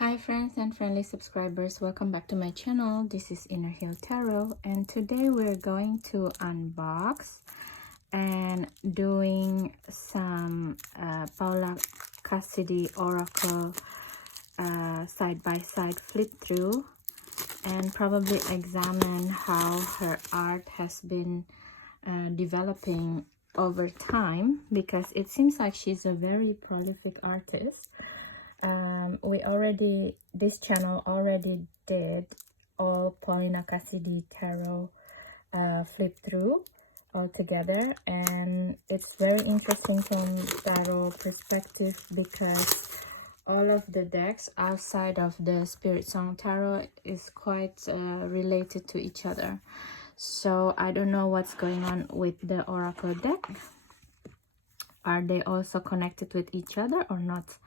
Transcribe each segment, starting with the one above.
Hi friends and friendly subscribers, welcome back to my channel. This is Inner Hill Tarot, and today we're going to unbox and doing some Paula Cassidy Oracle side-by-side flip through, and probably examine how her art has been developing over time, because it seems like she's a very prolific artist. This channel already did all Paulina Cassidy tarot flip through all together, and it's very interesting from tarot perspective because all of the decks outside of the Spirit Song Tarot is quite related to each other. So I don't know what's going on with the Oracle deck. Are they also connected with each other or not?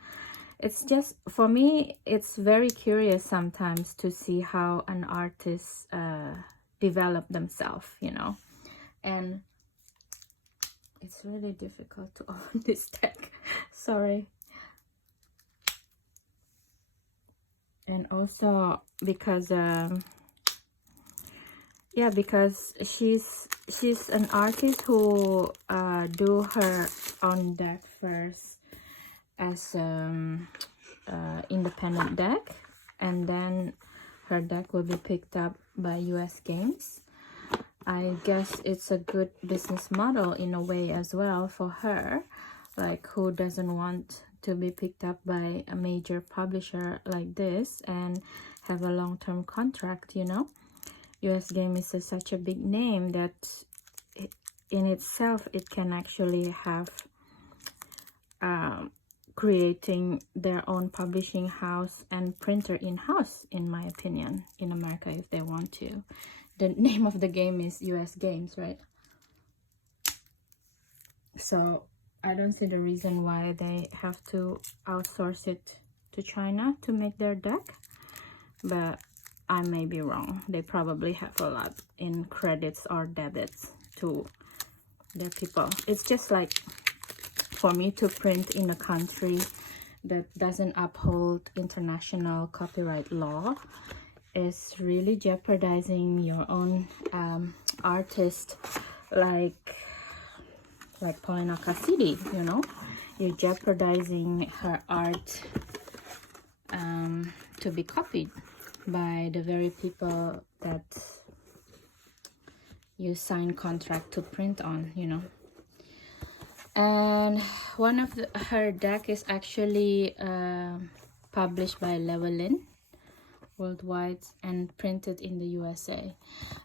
It's just, for me, it's very curious sometimes to see how an artist develop themselves, you know. And it's really difficult to open this deck. Sorry. And also because yeah, because she's an artist who do her own deck first as independent deck, and then her deck will be picked up by US Games. I guess it's a good business model in a way as well for her. Like, who doesn't want to be picked up by a major publisher like this and have a long-term contract, you know? US Games is such a big name that in itself it can actually have creating their own publishing house and printer in-house, in my opinion, in America, if they want to. The name of the game is US Games, right? So I don't see the reason why they have to outsource it to China to make their deck, but I may be wrong. They probably have a lot in credits or debits to their people. It's just like, for me to print in a country that doesn't uphold international copyright law is really jeopardizing your own artist, like Paulina Cassidy, you know. You're jeopardizing her art to be copied by the very people that you sign contract to print on, you know. And one of her deck is actually published by Llewellyn worldwide and printed in the USA.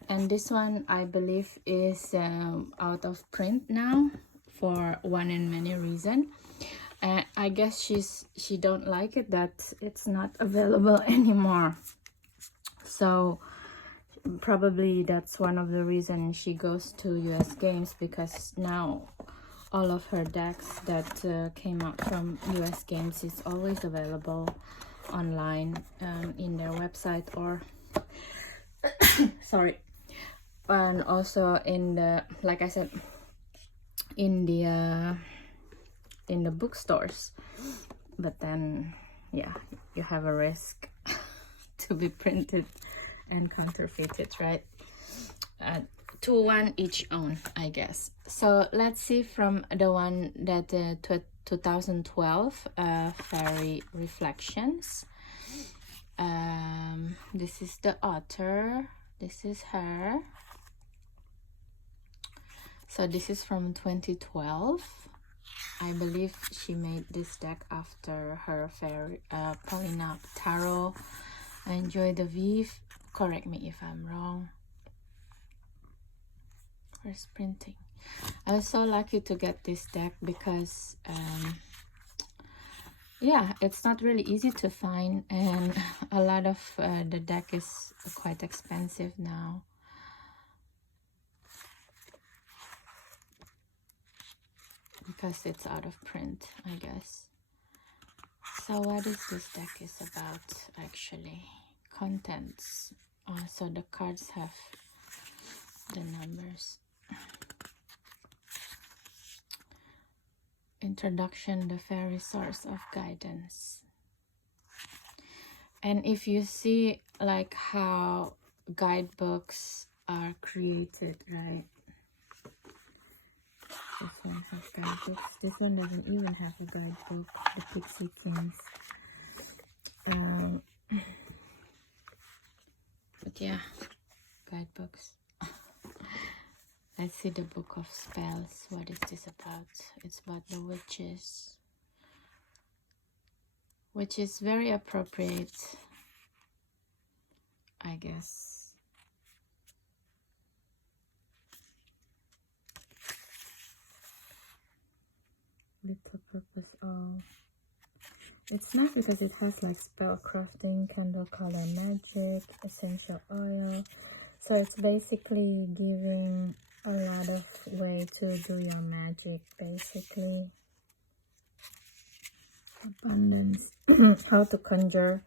And this one, I believe, is out of print now for one and many reasons. I guess she don't like it that it's not available anymore. So probably that's one of the reasons she goes to US Games, because now all of her decks that came out from US Games is always available online in their website, or sorry, and also in the, like I said, in the bookstores. But then, yeah, you have a risk to be printed and counterfeited, right? 2-1 each own, I guess. So let's see from the one that 2012 Fairy Reflections. This is the author, this is her. So this is from 2012. I believe she made this deck after her Fairy Paulina Tarot. I enjoy the weave. Correct me if I'm wrong. Where's printing? I was so lucky to get this deck because yeah, it's not really easy to find, and a lot of the deck is quite expensive now. Because it's out of print, I guess. So what is this deck is about, actually? Contents. So the cards have the numbers. Introduction, the fairy source of guidance. And if you see like how guidebooks are created, right? This one has guidebooks. This one doesn't even have a guidebook, the Pixie Kings. But yeah, guidebooks. Let's see the Book of Spells. What is this about? It's about the witches, which is very appropriate, I guess. Little purpose. Oh, it's not because it has like spell crafting, candle color magic, essential oil. So it's basically giving a lot of way to do your magic, basically. Abundance. How to conjure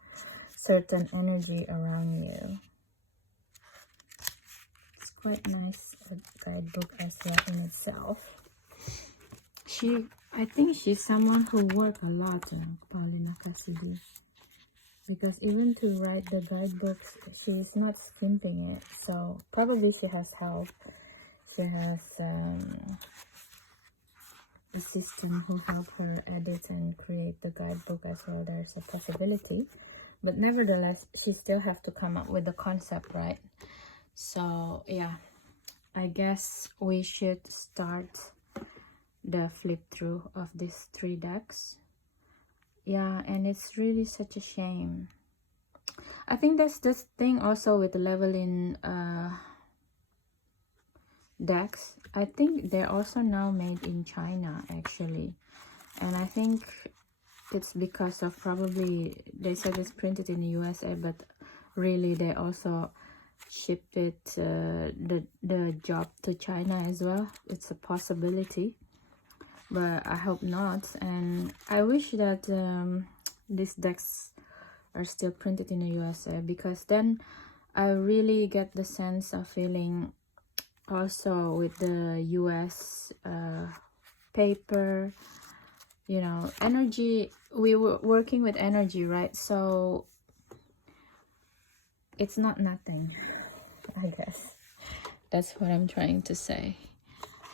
certain energy around you. It's quite nice, a guidebook as well in itself. I think she's someone who worked a lot, Paulina Cassidy. Because even to write the guidebooks, she's not skimping it. So probably she has help. She has assistant who help her edit and create the guidebook as well. There's a possibility. But nevertheless, she still have to come up with the concept, right? So yeah, I guess we should start the flip through of these 3 decks. Yeah, and it's really such a shame. I think that's the thing also with the leveling decks. I think they're also now made in China actually, and I think it's because of probably they said it's printed in the USA, but really they also ship it the job to China as well. It's a possibility, but I hope not. And I wish that these decks are still printed in the USA, because then I really get the sense of feeling also with the US paper, you know, energy. We were working with energy, right? So it's not nothing, I guess. That's what I'm trying to say.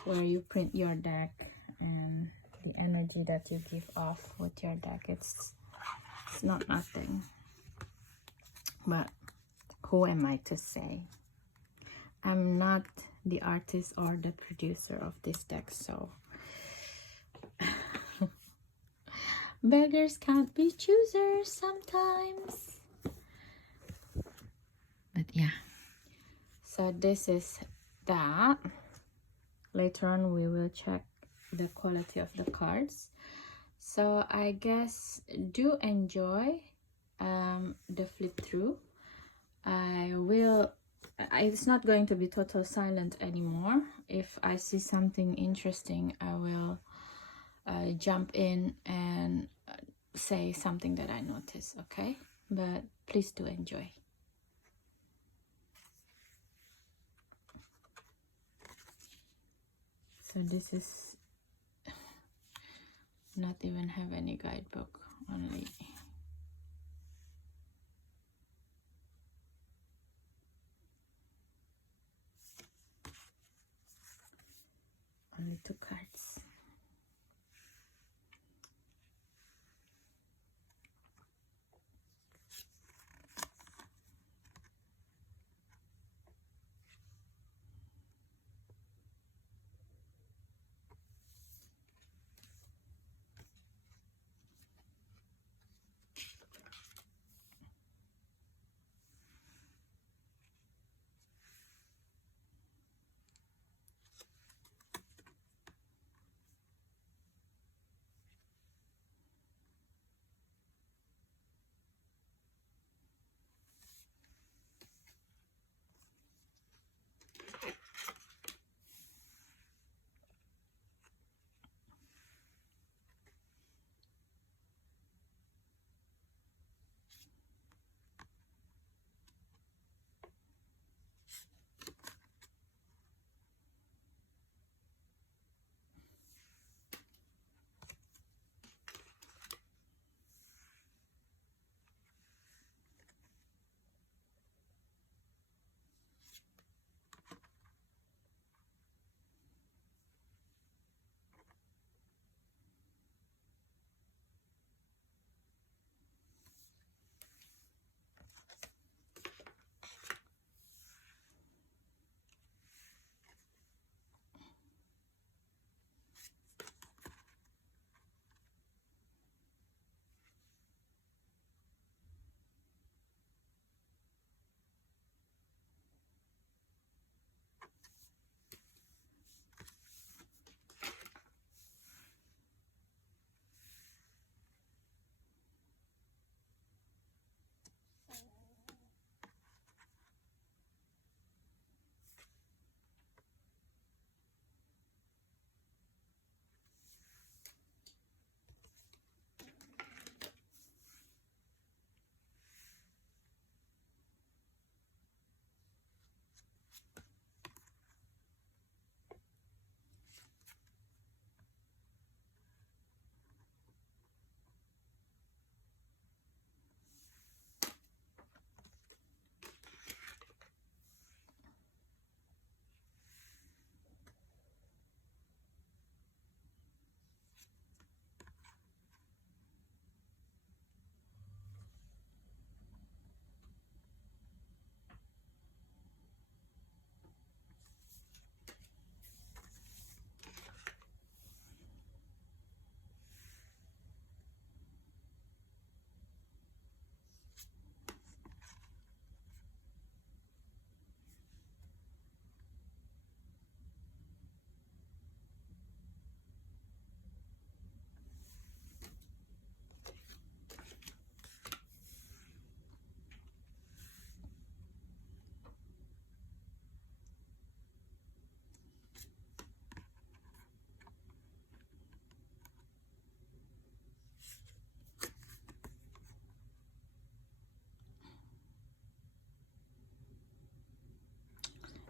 Where you print your deck and the energy that you give off with your deck, it's not nothing. But who am I to say? I'm not the artist or the producer of this deck, so beggars can't be choosers sometimes. But yeah, so this is that. Later on we will check the quality of the cards. So I guess do enjoy the flip through. It's not going to be total silent anymore. If I see something interesting, I will jump in and say something that I notice, okay? But please do enjoy. So this is not even have any guidebook, only only 2 cards.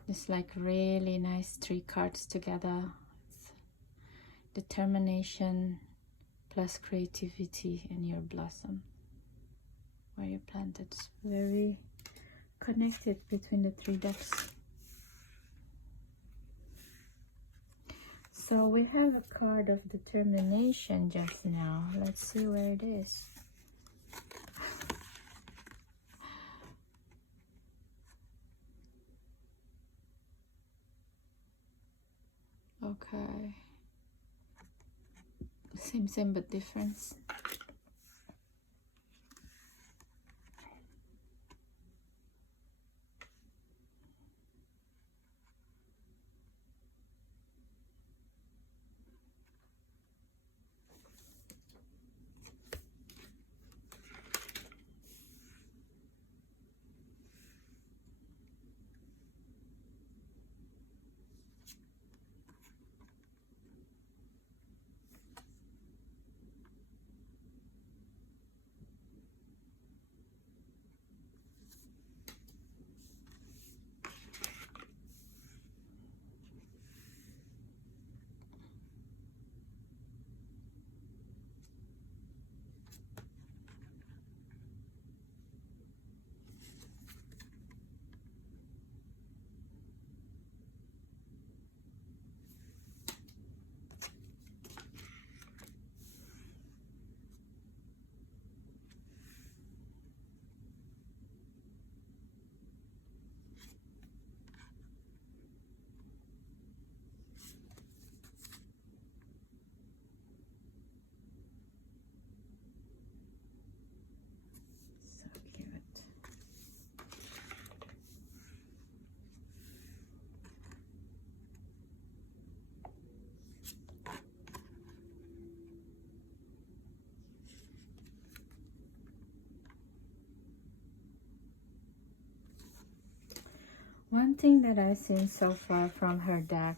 It's like really nice 3 cards together. It's determination plus creativity in your blossom where you planted. It's very connected between the 3 decks. So we have a card of determination just now. Let's see where it is. Okay. Same but difference. So cute. One thing that I've seen so far from her deck,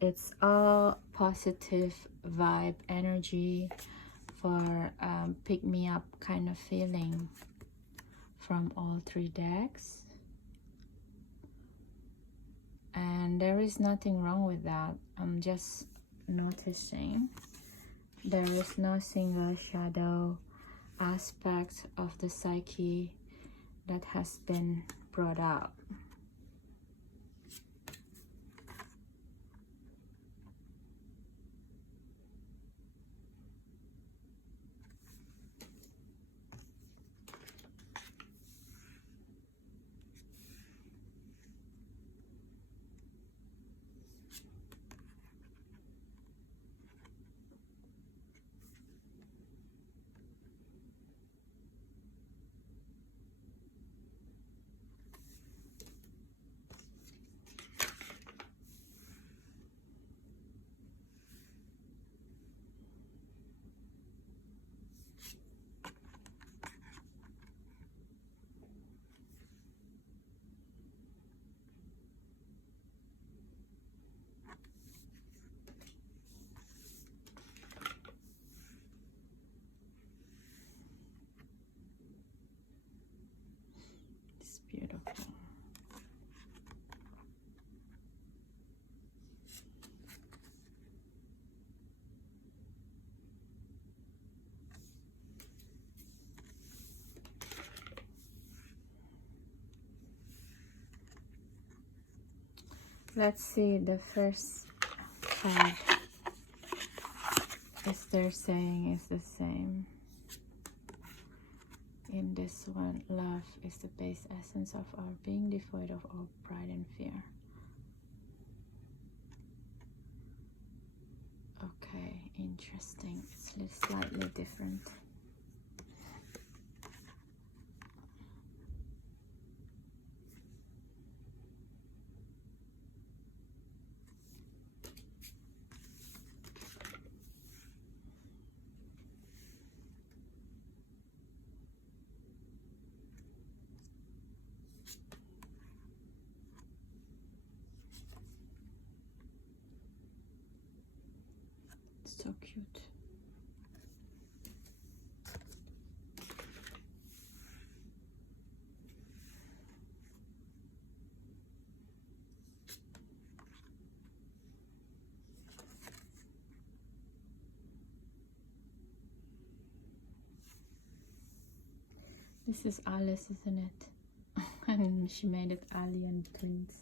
it's all positive vibe energy for pick me up kind of feeling from all 3 decks. And there is nothing wrong with that. I'm just noticing there is no single shadow aspect of the psyche that has been brought up. It's beautiful. Let's see the first card. Is they're saying is the same. In this one, love is the base essence of our being, devoid of all pride and fear. Okay, interesting. It's slightly different. So cute. This is Alice, isn't it? And she made it Ali and twins.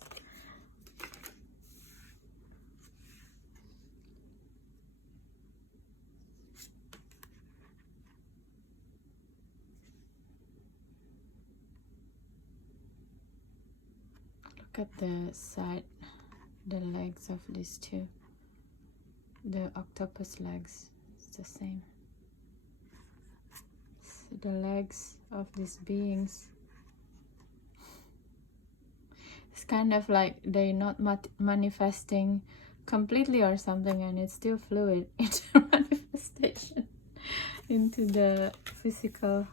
Look at the side, the legs of these two. The octopus legs, it's the same. So the legs of these beings, it's kind of like they're not manifesting completely or something, and it's still fluid into manifestation, into the physical.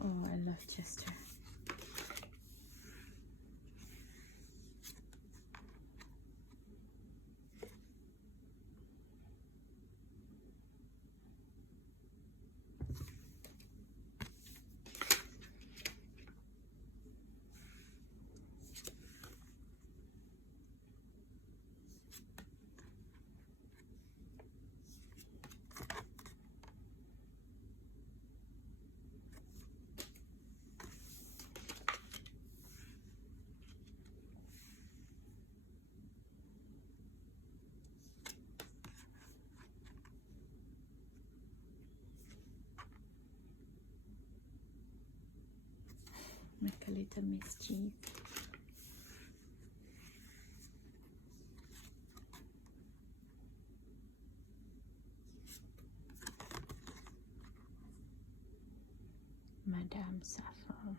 Oh, I love Chester. Make a little mischief. Madame Saffron.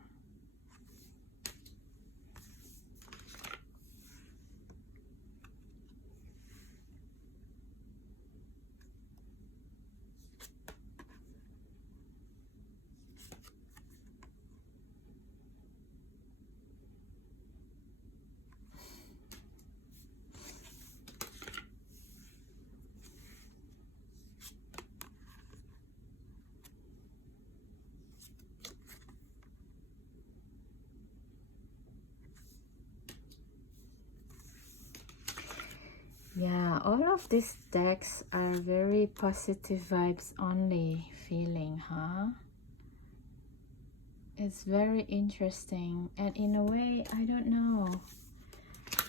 Yeah, all of these decks are very positive vibes only feeling, huh? It's very interesting, and in a way, I don't know,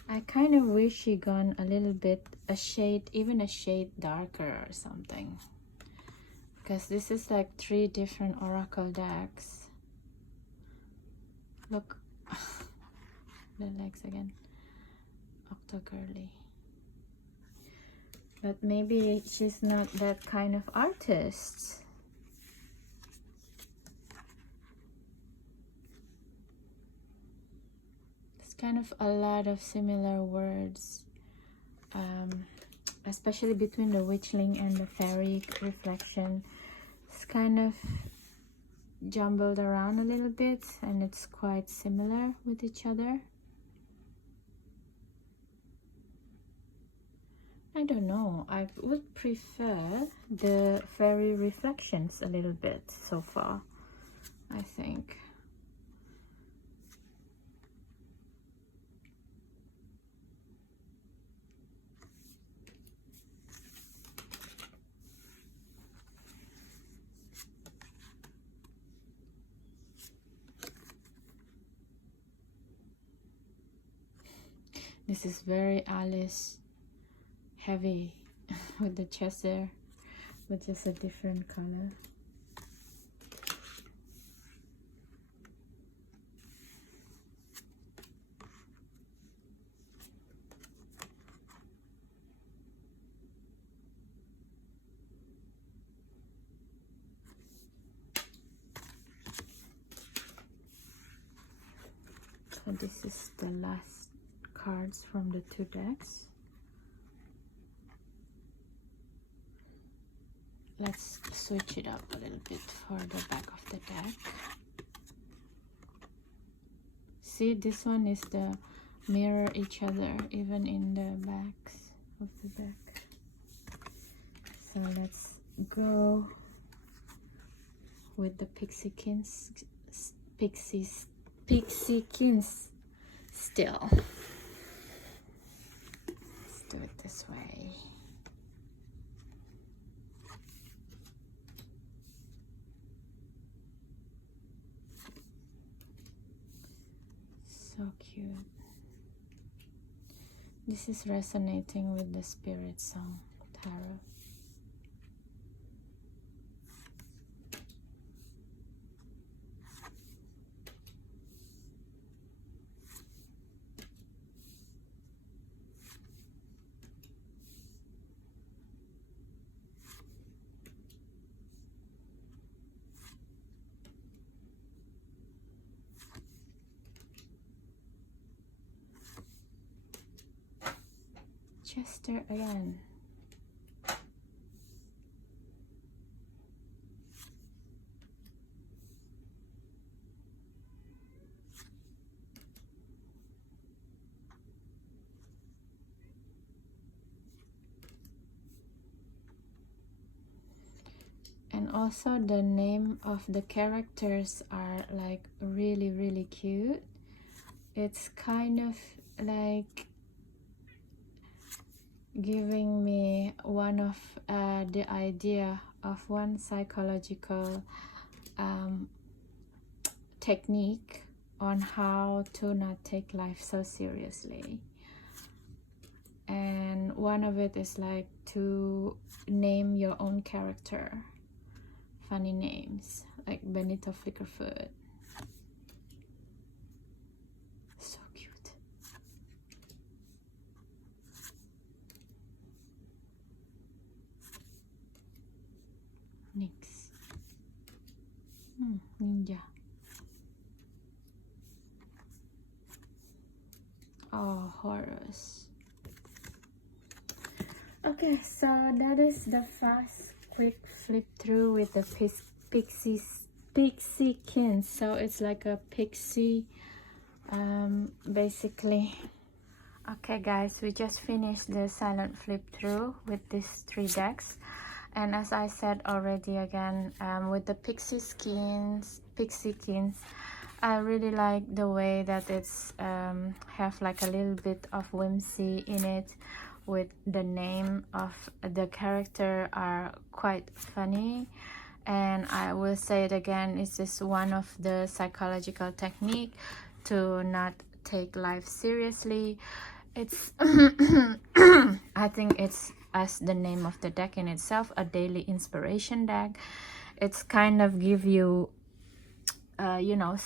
I kind of wish she gone a little bit, a shade, even a shade darker or something, because this is like 3 different oracle decks. Look, the legs again, octogirly. But maybe she's not that kind of artist. It's kind of a lot of similar words, especially between the witchling and the fairy reflection. It's kind of jumbled around a little bit, and it's quite similar with each other. I don't know, I would prefer the fairy reflections a little bit so far, I think. This is very Alice heavy with the chest there, with just a different color. So this is the last cards from the 2 decks. Let's switch it up a little bit for the back of the deck. See, this one is the mirror each other even in the backs of the deck. So let's go with the Pixiekins still. Let's do it this way. So cute. This is resonating with the Spirit Song Tarot. Chester again. And also the name of the characters are like really cute. It's kind of like giving me one of the idea of one psychological technique on how to not take life so seriously. And one of it is like to name your own character. Funny names like Benito Flickerfoot. So cute. Nyx. Ninja. Oh, Horus. Okay, so that is the fast quick flip through with the Pixiekins. So it's like a pixie basically. Okay guys, we just finished the silent flip through with these 3 decks, and as I said already again, with the Pixiekins, I really like the way that it's have like a little bit of whimsy in it, with the name of the character are quite funny. And I will say it again, it's just one of the psychological technique to not take life seriously. It's I think it's, as the name of the deck in itself, a daily inspiration deck. It's kind of give you you know,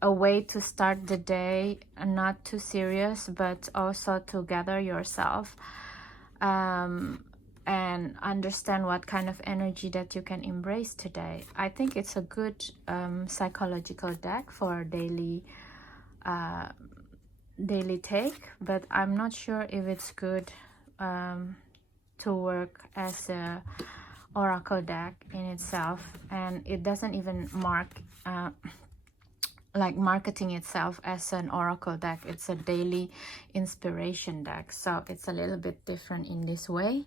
a way to start the day, not too serious, but also to gather yourself and understand what kind of energy that you can embrace today. I think it's a good psychological deck for daily take, but I'm not sure if it's good to work as a oracle deck in itself. And it doesn't even like marketing itself as an oracle deck. It's a daily inspiration deck, so it's a little bit different in this way.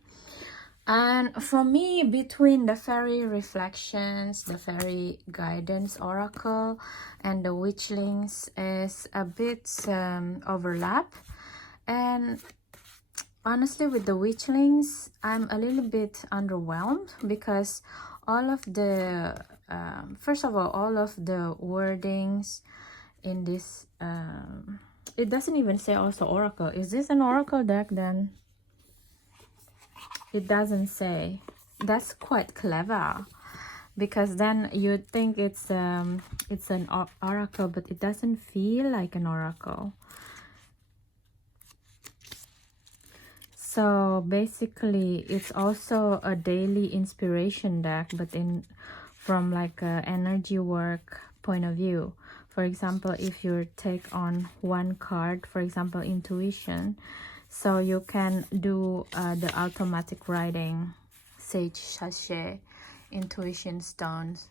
And for me, between the fairy reflections, the fairy guidance oracle, and the witchlings is a bit overlap. And honestly, with the witchlings, I'm a little bit underwhelmed, because all of the first of all of the wordings in this it doesn't even say also oracle. Is this an oracle deck then? It doesn't say. That's quite clever, because then you'd think it's an oracle, but it doesn't feel like an oracle. So basically it's also a daily inspiration deck, but from like a energy work point of view. For example, if you take on one card, for example intuition, so you can do the automatic writing Sage Sachet intuition stones.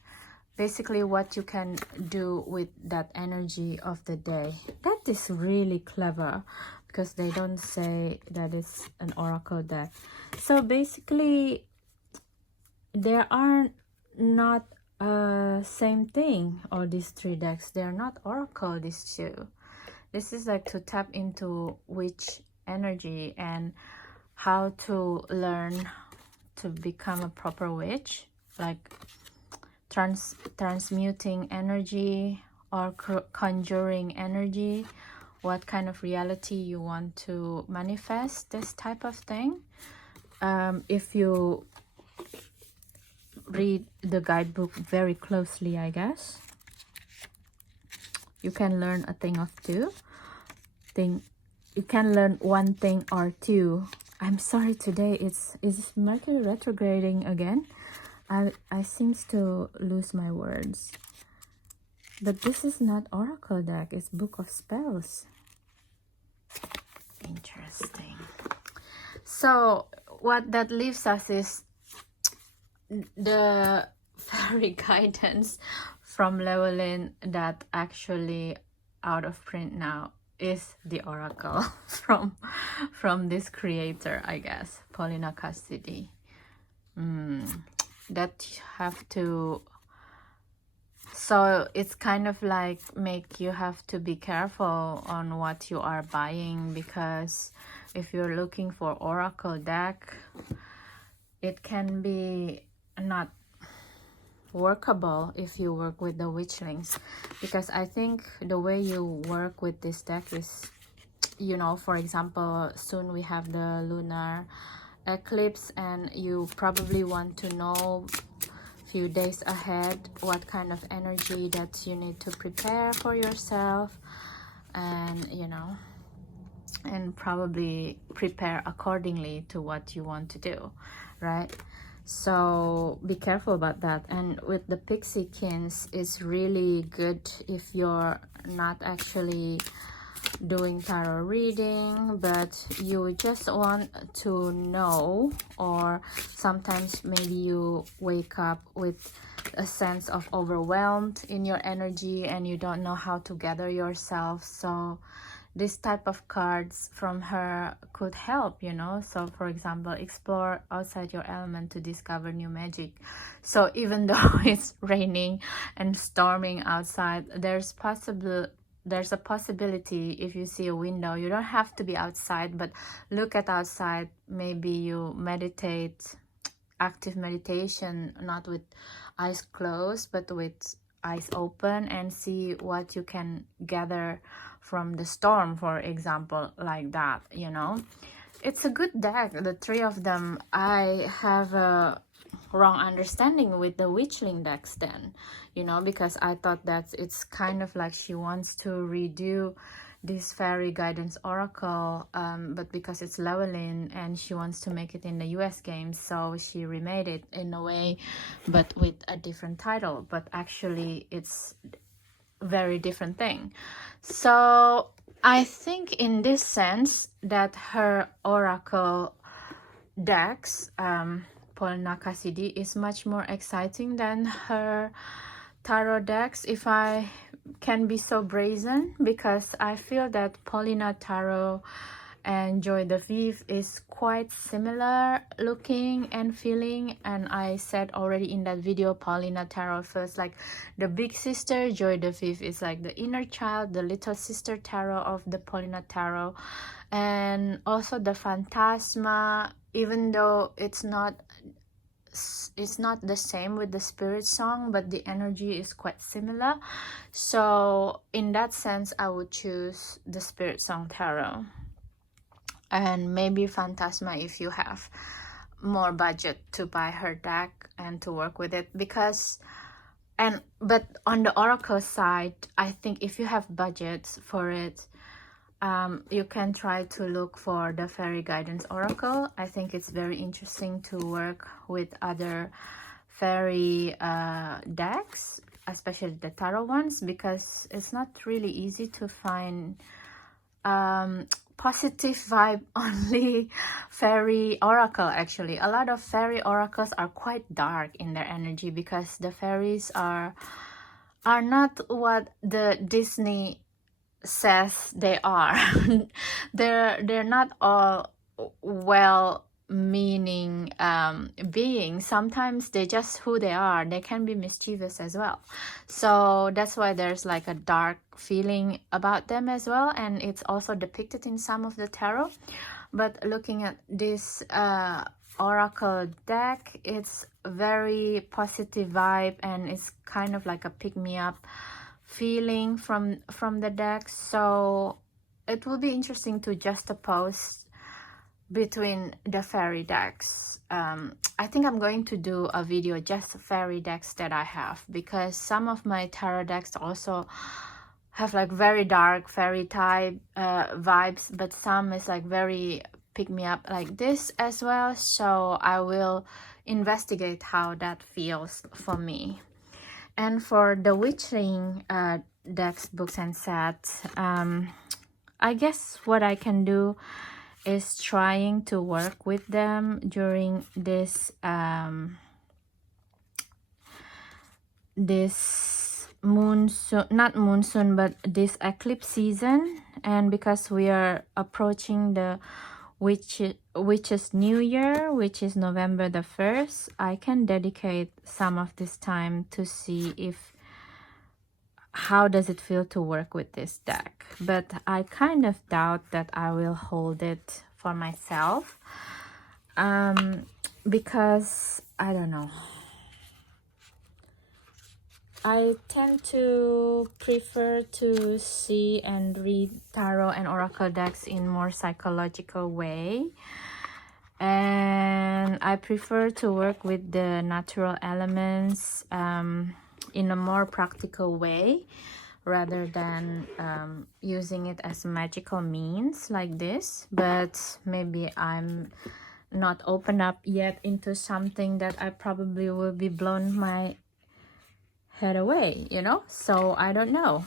Basically what you can do with that energy of the day. That is really clever because they don't say that it's an oracle deck. So basically there are not same thing, all these three decks. They are not oracle, these two. This is like to tap into witch energy and how to learn to become a proper witch, like transmuting energy or conjuring energy, what kind of reality you want to manifest, this type of thing. If you read the guidebook very closely, I guess you can learn a thing of two thing. You can learn one thing or two. I'm sorry, today is Mercury retrograding again. I seems to lose my words. But this is not oracle deck, it's book of spells. Interesting. So what that leaves us is the fairy guidance from Llewellyn that actually out of print now is the oracle from this creator, I guess, Paulina Cassidy. That have to, so it's kind of like make you have to be careful on what you are buying, because if you're looking for oracle deck, it can be not workable if you work with the witchlings, because I think the way you work with this deck is, you know, for example, soon we have the lunar eclipse and you probably want to know few days ahead what kind of energy that you need to prepare for yourself, and you know, and probably prepare accordingly to what you want to do, right? So be careful about that. And with the Pixiekins, it's really good if you're not actually doing tarot reading, but you just want to know, or sometimes maybe you wake up with a sense of overwhelmed in your energy and you don't know how to gather yourself. So this type of cards from her could help, you know. So for example, explore outside your element to discover new magic. So even though it's raining and storming outside, there's a possibility. If you see a window, you don't have to be outside, but look at outside. Maybe you meditate, active meditation, not with eyes closed but with eyes open, and see what you can gather from the storm, for example, like that, you know. It's a good deck, the three of them. I have a wrong understanding with the witchling decks then, you know, because I thought that it's kind of like she wants to redo this fairy guidance oracle, but because it's Llewellyn and she wants to make it in the US games, so she remade it in a way but with a different title, but actually it's very different thing. So I think in this sense that her oracle decks, Paulina Cassidy, is much more exciting than her tarot decks, if I can be so brazen, because I feel that Paulina Tarot and Joy de Vive is quite similar looking and feeling. And I said already in that video, Paulina Tarot feels like the big sister, Joy de Vive is like the inner child, the little sister tarot of the Paulina Tarot. And also the Phantasma, even though it's not the same with the Spirit Song, but the energy is quite similar. So in that sense, I would choose the Spirit Song Tarot, and maybe Phantasma if you have more budget to buy her deck and to work with it. Because but on the oracle side, I think if you have budgets for it, you can try to look for the fairy guidance oracle. I think it's very interesting to work with other fairy decks, especially the tarot ones, because it's not really easy to find positive vibe only fairy oracle. Actually, a lot of fairy oracles are quite dark in their energy because the fairies are not what the Disney says they are. they're not all well meaning beings. Sometimes they just who they are. They can be mischievous as well, so that's why there's like a dark feeling about them as well, and it's also depicted in some of the tarot. But looking at this oracle deck, it's very positive vibe, and it's kind of like a pick-me-up feeling from the deck. So it will be interesting to juxtapose between the fairy decks. I think I'm going to do a video just fairy decks that I have, because some of my tarot decks also have like very dark fairy type vibes, but some is like very pick me up like this as well. So I will investigate how that feels for me. And for the witching decks, books and sets, I guess what I can do is trying to work with them during this this monsoon, not monsoon, but this eclipse season. And because we are approaching the witch's new year, which is November the 1st, I can dedicate some of this time to see if how does it feel to work with this deck. But I kind of doubt that I will hold it for myself, because I don't know, I tend to prefer to see and read tarot and oracle decks in more psychological way, and I prefer to work with the natural elements in a more practical way, rather than using it as magical means like this. But maybe I'm not open up yet into something that I probably will be blown my head away, you know. So I don't know,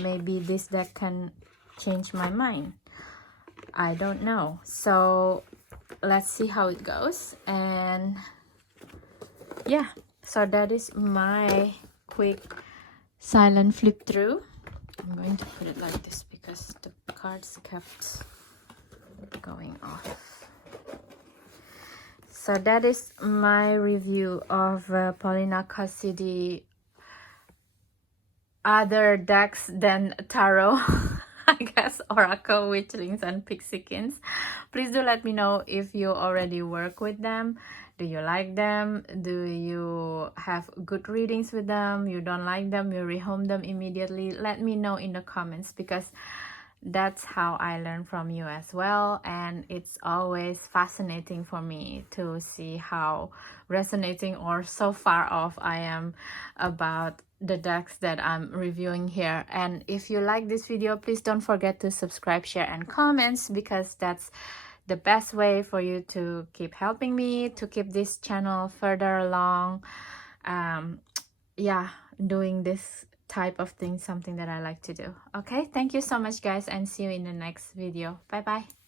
maybe this deck can change my mind, I don't know. So let's see how it goes. And yeah, so that is my quick silent flip through. I'm going to put it like this because the cards kept going off. So that is my review of Paulina Cassidy other decks than tarot. I guess oracle, witchlings, and pixiekins. Please do let me know if you already work with them. Do you like them? Do you have good readings with them? You don't like them, you rehome them immediately? Let me know in the comments, because that's how I learn from you as well. And it's always fascinating for me to see how resonating or so far off I am about the decks that I'm reviewing here. And if you like this video, please don't forget to subscribe, share, and comments, because that's the best way for you to keep helping me to keep this channel further along. Yeah, doing this type of thing, something that I like to do. Okay, thank you so much guys, and see you in the next video. Bye bye.